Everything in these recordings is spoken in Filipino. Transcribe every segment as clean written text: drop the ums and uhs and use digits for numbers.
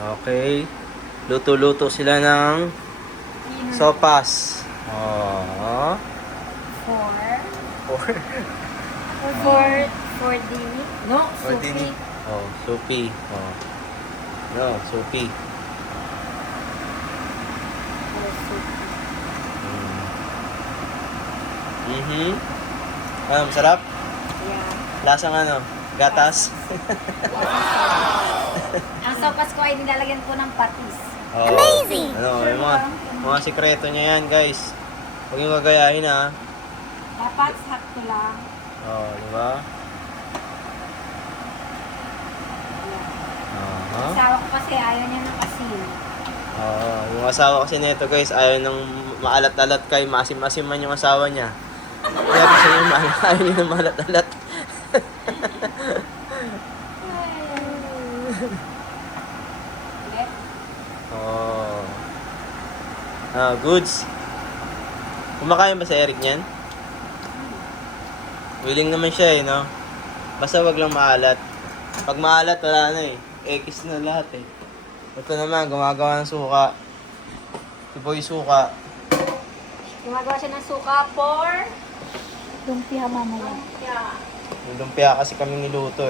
Okay. Luto-luto sila ng sopas. Oh. For Four. for dini. No, For supi. Oh, supi. Oh. No, supi. For supi. Mhm. Ano, masarap? Yeah. Lasang ano? Gatas? Ang sopas ko ay nilalagyan ko ng patis. Oh, amazing! Ano, yung mga sikreto niya yan, guys. Huwag yung gagayahin, ha? Dapat sakto lang. Oh, di ba? Yeah. Asawa ko kasi ayaw niya ng asin. Yung asawa kasi nito, guys, ayaw nang maalat-alat kay maasim-asim man yung asawa niya. Kaya gusto niya ayaw niya ng maalat-alat. Oh. Goods. Kumakain ba si Eric niyan? Willing naman siya no? Basta wag lang maalat. Pag maalat, wala na X na lahat Ito naman, gumagawa ng suka. Si Boy Suka. Gumagawa siya ng suka for lumpia mamaya. Yung lumpia kasi kami niluto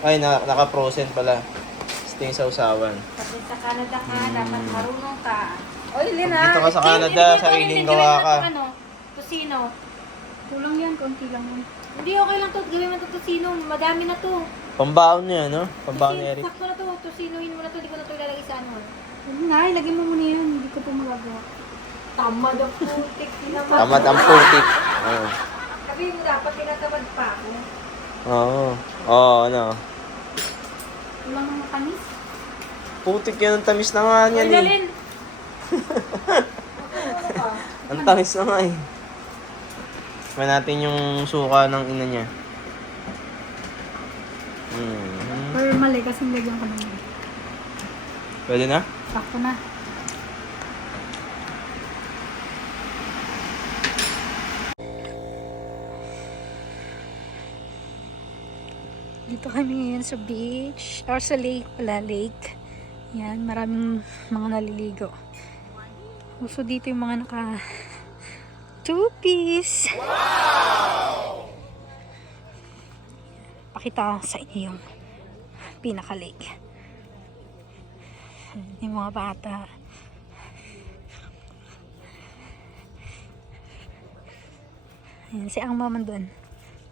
Ay, naka-frozen pala. Ito yung sausawan. Pag sa Canada ka, dapat marunong ka. Oy, Lina. Pag dito ka sa Canada, sariling gawa ka. Tosino. Kulang yan, konti lang yan. Hindi, okay lang to. Gawin mo to tosino. Madami na to. Pambaon niya, no? Pambaon ni Eric. Sakto na to. Tosinohin mo na to. Hindi ko na to ilalagay sa ano. Nga, ilagay mo muna yun. Hindi ko po magagawa. Tamad ang putik. Tamad ang putik. Oo. Sabi mo dapat tinatamad pa ako. Oo, ano? Kulang ng matamis. Putik yan, ang tamis na nga niyan Galin. Ang tamis na nga Try natin yung suka ng ina niya. Or mali, kasi nilagyan ko naman. Pwede na? Sakto na. Dito kami ngayon sa beach, or sa lake pala, lake. Yan, maraming mga naliligo. Uso dito yung mga naka two-piece. Wow! Pakita ko sa inyo yung pinaka-lake. Yung mga bata. Ayan, si ang mama doon.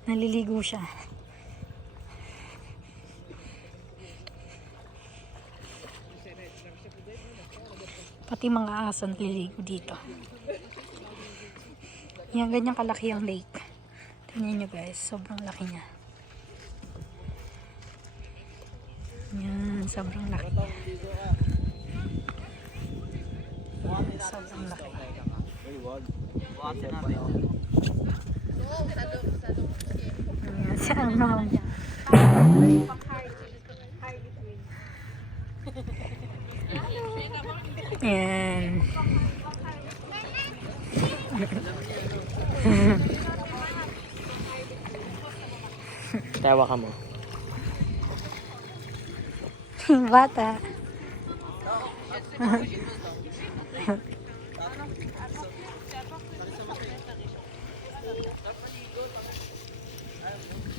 Naliligo siya. Pati mga aso naliligo dito. Yan, ganyan kalaki ang lake. Tingnan nyo guys, sobrang laki niya. Yan, sobrang laki niya. Sobrang laki. Yan, saan mo? Yan. Tawa ka mo. Bata.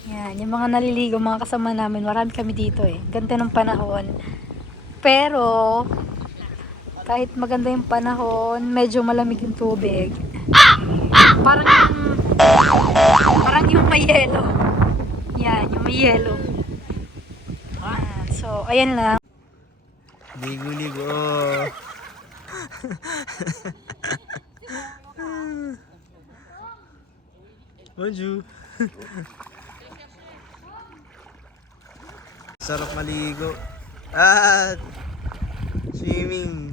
Yan, yung mga naliligo, mga kasama namin, marami kami dito Ganda ng panahon. Pero, kahit maganda yung panahon, medyo malamig yung tubig. Parang yung may yelo. Yan, yung may yelo. So, ayan lang. Ligo-ligo. Bonjour. Sarap maligo. Swimming.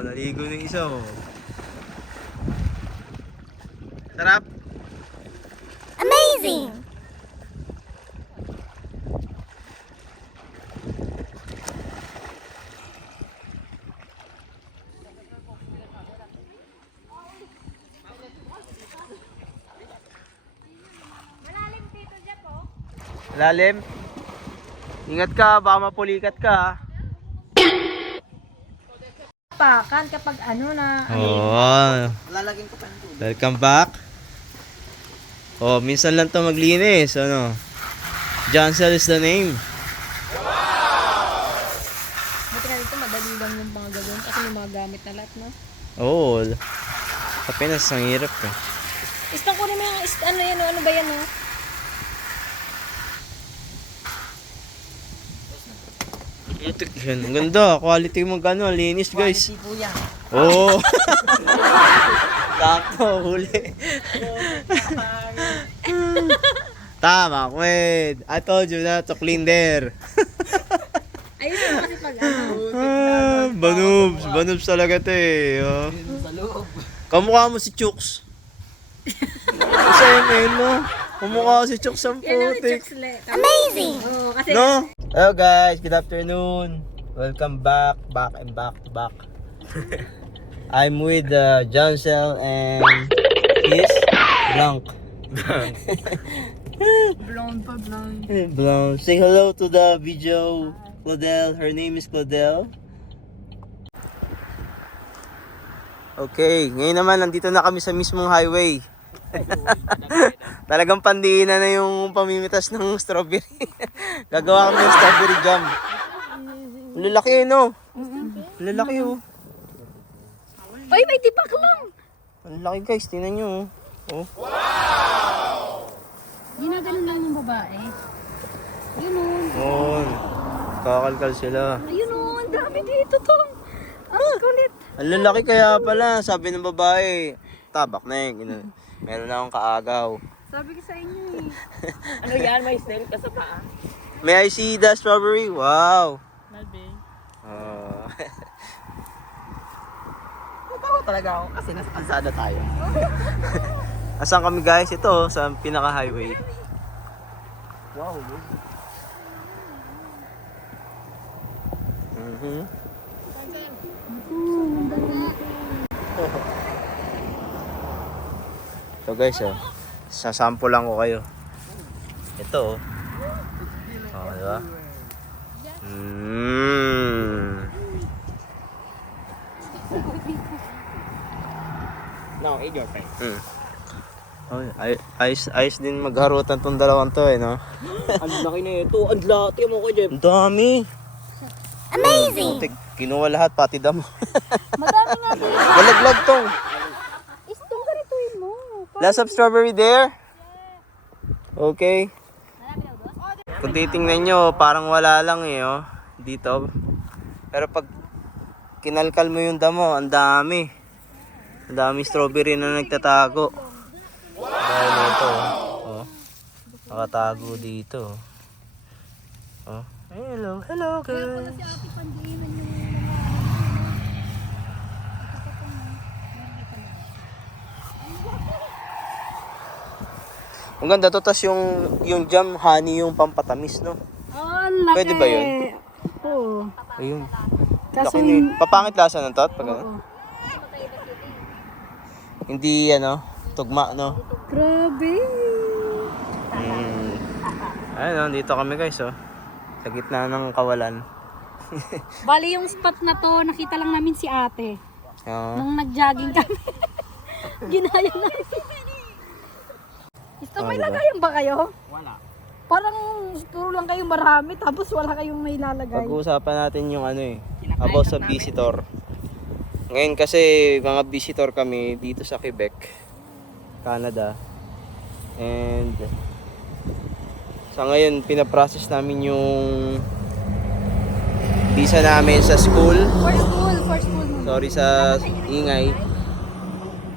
Naligo ng isa Sarap. Amazing! Lalim. Ingat ka, baka mapulikat ka. Pakan kapag ano na. Oh. Welcome back. Oh, minsan lang to maglinis, ano. Johnsel is the name. Buti nga dito, madali lang yung mga gagawin kasi may mga gamit na lahat, no? Oh, sa Pinas, ang hirap eh. Istang kunin mo yung, ano yan, ano ba yan, no? Putik yan. Ang ganda. Quality mo gano'n. Linis, guys. Quality po yan. Oo. Sakto. Huli. Tama, Kwed. I told you na to clean there. Ayun yung kasi pag ano. Banubs. Banubs talaga ito eh. Oh. Kamukha mo si Chooks. Isa yung ngayon mo. Kamukha ko si Chooks ang putik. Amazing! Oo, kasi No? Hello guys, good afternoon. Welcome back and back to back. I'm with Johnsel and his Blanc. blonde pa blonde. Blanc. Say hello to the video, Claudel. Her name is Claudel. Okay, ngayon naman nandito na kami sa mismong highway. Talagang pandiin na yung pamimitas ng strawberry. Gagawa kami ng strawberry jam. Ang lalaki no? Ang lalaki oh. Ay, may tipak lang! Ang laki guys, tingnan nyo oh. Ginaganon lang yung babae. Ayun o. Oh, kakalkal sila. Ayun o, ang dami dito tong. Ang kulit. Ang lalaki kaya pala, sabi ng babae. Tabak na yun. Meron na akong kaagaw. Sabi ko sa inyo eh. Ano yan? May snail ka sa paa? May I see the strawberry? Wow. Nalbe. Oh. Matawa talaga ako kasi nasa kalsada tayo. Asan kami guys? Ito sa pinaka-highway. Wow. Mhm. So guys, oh, sasample lang ko kayo. Ito, oh. Oh, di ba? Now, eat your friend. Oh, ayos din magharutan tong dalawang to, eh, no? Ang laki na ito. Ang laki mo ko, Jeff. Ang dami! Amazing! Kinuha lahat, pati damo. Madami nga din. Galaglag tong. Istong ganituin mo. Last of strawberry there? Okay. Kung titingnan nyo, parang wala lang eh, oh. Dito. Pero pag kinalkal mo yung damo, ang dami. Ang dami strawberry na nagtatago. Dahil ito, oh. Nakatago dito. Oh. Hello guys. Ang ganda to, tas yung jam honey yung pampatamis, no? Oh, ang laki. Pwede ba yun? Oo. Ayun. Kaso Laki ni. Papangit lasa ng tot pag ano? Oo. Hindi ano, tugma, no? Grabe. Ayun, no, dito kami guys, oh. Sa gitna ng kawalan. Bali yung spot na to, nakita lang namin si ate. Oh. Nung nag-jogging kami. Ginaya namin. Gusto may diba? lagayan ba kayo? Wala. Parang puro lang kayong marami tapos wala kayong may lalagay. Pag-uusapan natin yung ano eh, about sa visitor. Ngayon kasi mga visitor kami dito sa Quebec, Canada. And sa ngayon pinaprocess namin yung visa namin sa school. For school. Sorry sa ingay.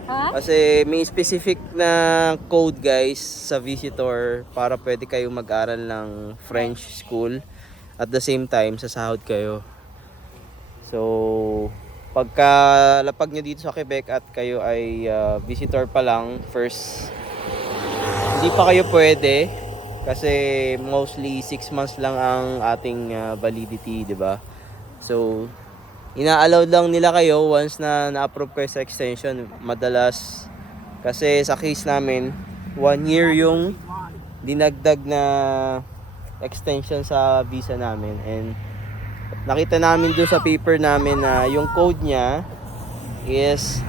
Ha? Kasi may specific na code guys sa visitor para pwede kayo mag-aral ng French school at the same time sasahod kayo. So pagka lapag nyo dito sa Quebec at kayo ay visitor pa lang first, hindi pa kayo pwede kasi mostly 6 months lang ang ating validity, di ba? So ina-allowed lang nila kayo once na na-approve kayo sa extension. Madalas kasi sa case namin 1 year yung dinagdag na extension sa visa namin. And nakita namin doon sa paper namin na yung code niya is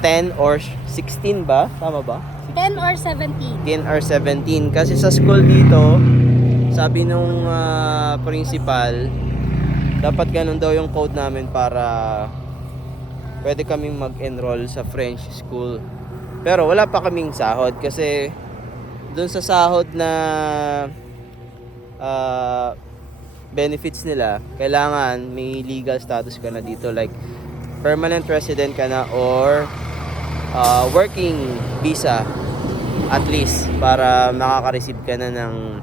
10 or 16 ba? Tama ba? 10 or 17. 10 or 17. Kasi sa school dito, sabi nung principal, dapat ganun daw yung code namin para pwede kaming mag-enroll sa French school. Pero wala pa kaming sahod kasi dun sa sahod na benefits nila, kailangan may legal status ka na dito, like permanent resident ka na or working visa at least para makaka-receive ka na ng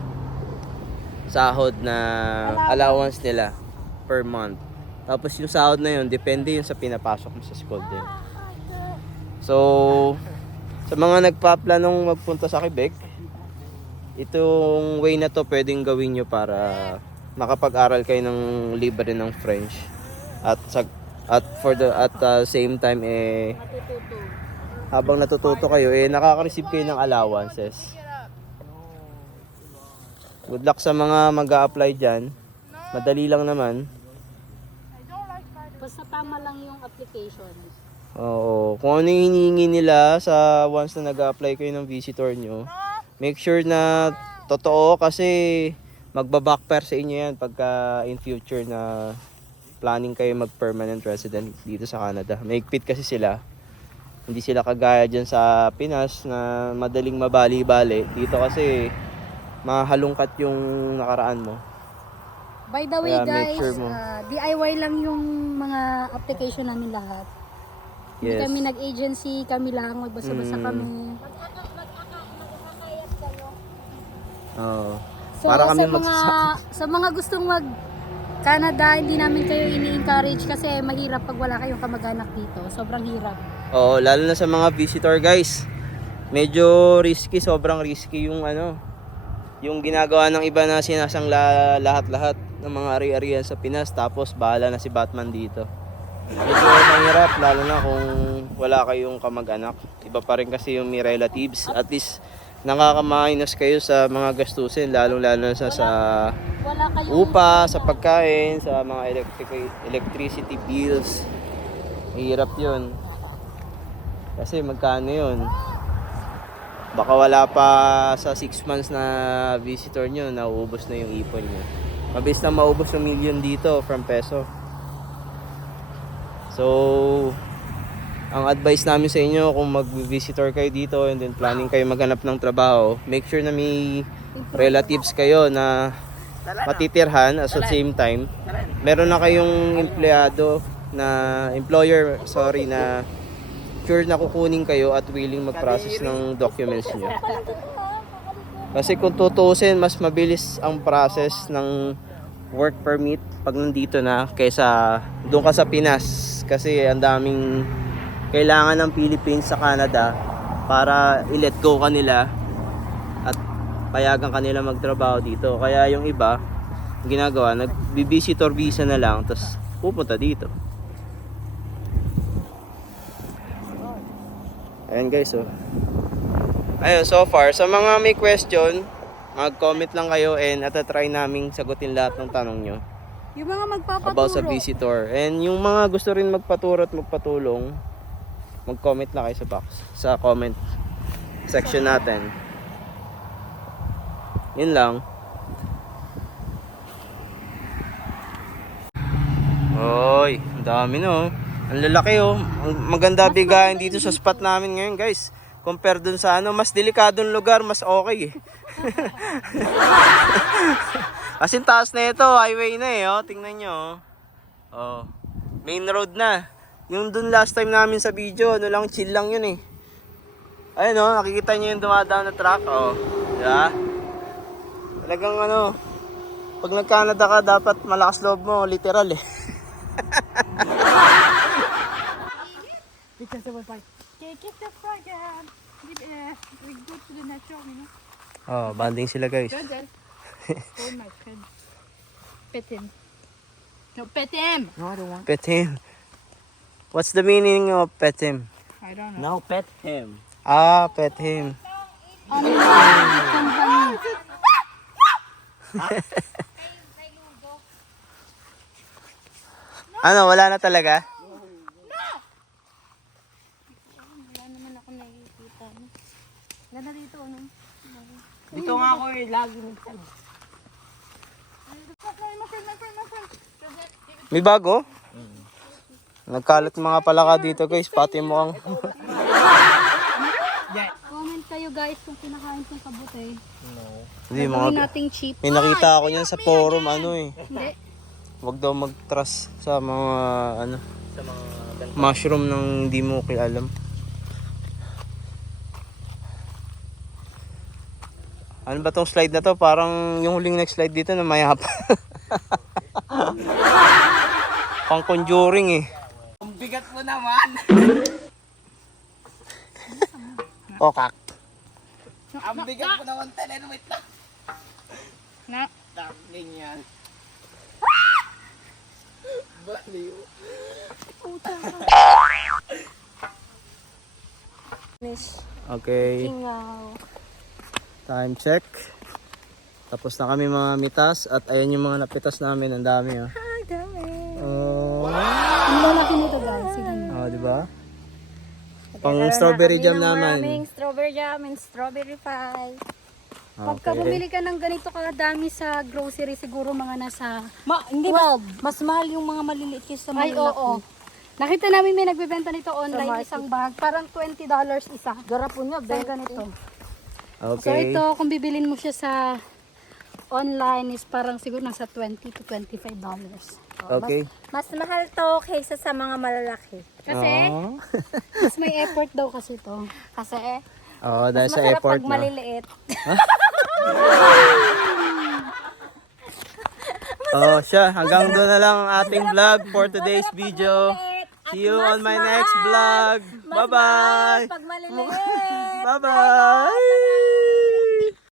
sahod na allowance nila per month. Tapos yung sahod na yun, depende yun sa pinapasok mo sa school din. So, sa mga nagpaplanong magpunta sa Quebec, itong way na to pwedeng gawin nyo para makapag-aral kayo ng libre ng French. At the same time habang natututo kayo nakaka-receive kayo ng allowances. Good luck sa mga mag-a-apply diyan. Madali lang naman. Basta tama lang yung application. Oo, kung ano yung hinihingi nila sa once na nag-a-apply kayo ng visitor nyo, make sure na totoo kasi magba-backfire sa inyo yan pagka in future na planning kayo mag-permanent resident dito sa Canada. Maigpit kasi sila. Hindi sila kagaya dyan sa Pinas na madaling mabali-bali. Dito kasi mahalungkat yung nakaraan mo. By the way, Kaya make guys, sure mo. DIY lang yung mga application namin lahat. Hindi Yes. kami nag-agency, kami lang, magbasa-basa kami. Oo. So Para kami sa mga gustong mag Canada, hindi namin kayo ini-encourage kasi mahirap pag wala kayong kamag-anak dito. Sobrang hirap. Oo, lalo na sa mga visitor guys. Medyo risky, sobrang risky yung yung ginagawa ng iba na sinasangla lahat-lahat ng mga ari-arian sa Pinas tapos bahala na si Batman dito. Medyo mahirap lalo na kung wala kayong kamag-anak. Iba pa rin kasi yung may relatives. At least nakaka-minus kayo sa mga gastusin lalo na sa Wala kayong upa, sa pagkain, sa mga electricity bills. Mahirap yun. Kasi magkano yun? Baka wala pa sa 6 months na visitor nyo, nauubos na yung ipon nyo. Mabilis na maubos yung million dito from peso. So, ang advice namin sa inyo kung mag-visitor kayo dito and then planning kayo maghanap ng trabaho, make sure na may relatives kayo na matitirhan at the same time. Meron na kayong employer na sure na kukunin kayo at willing mag-process ng documents nyo. Kasi kung tutuusin, mas mabilis ang process ng work permit pag nandito na kaysa doon ka sa Pinas. Kasi ang daming kailangan ng Philippines sa Canada para i-let go kanila at payagan kanila magtrabaho dito. Kaya yung iba, ginagawa, nag-visitor visa na lang tapos pupunta dito. Ayan guys, oh. Ayun, so far, sa mga may question, mag-comment lang kayo and try naming sagutin lahat ng tanong nyo yung mga magpapaturo. about sa visitor. And yung mga gusto rin magpaturo at magpatulong, mag-comment na kayo sa comment section natin. Yun lang. Oy, ang dami no. Ang lalaki oh. Ang maganda bigayan dito sa spot namin ngayon, guys. Compare dun sa mas delikadong lugar, mas okay eh. Kasi taas na ito, highway na oh. Tingnan nyo oh. Main road na. Yung dun last time namin sa video, chill lang yun eh. Ayun oh, nakikita nyo yung dumadaan na truck oh. Diba? Talagang pag nag-Canada ka, dapat malakas loob mo, literal eh. Because it was like, take it the program. We go to the natural, you know. Oh, banding sila guys. Good. Hold my pen. Pet him. No, pet him. No, I don't want. Pet him. What's the meaning of pet him? I don't know. No, pet him. Ah, pet him. Company. Ano, wala na talaga? Wala naman ako nakikita. Ganda dito, ano? Dito nga ako eh, lagi minsan. May bago? Nagkalat mga palaka dito guys, pati mukhang... Comment kayo guys kung kinakain ko kabuti. Hindi, Gawin mga... nating cheap. May nakita ako yan sa forum, ano eh. Hindi. Huwag daw mag-trust sa mga, ano, Sa mga mushroom nang hindi mo kilalam. Ano ba tong slide na to? Parang yung huling next slide dito na mayapa. Pang conjuring eh. Ang bigat mo naman. Okak. Ang bigat mo naman talen. Wait lang. Na. Darling yan. Baliw. Okay, Wow. time check. Tapos na kami mga mitas at ayan yung mga napitas namin. Ang dami oh. Ang dami. Oh, Ang lalaki nito guys. Sige. oh di ba? Pang strawberry jam naman. Maraming strawberry jam and strawberry pie. Pagka Okay. bumili ka ng ganito kadami sa grocery, siguro mga nasa hindi mas mahal yung mga maliliit kaysa malaki. Ay, oo. Nakita namin may nagbebenta nito online, isang bag. Parang $20 isa. Garapon niya, ganito. So Okay. ito, kung bibilin mo siya sa online is parang siguro nasa $20 to $25. Okay. Mas mahal to kaysa sa mga malalaki. Kasi, Oh. mas may effort daw kasi to. Kasi Oo, dahil sa masarap effort pag no. maliliit. Oh, siya. Hanggang doon na lang ang ating vlog for today's video. See you on my next vlog. Bye-bye. Pag maliliit. Bye-bye.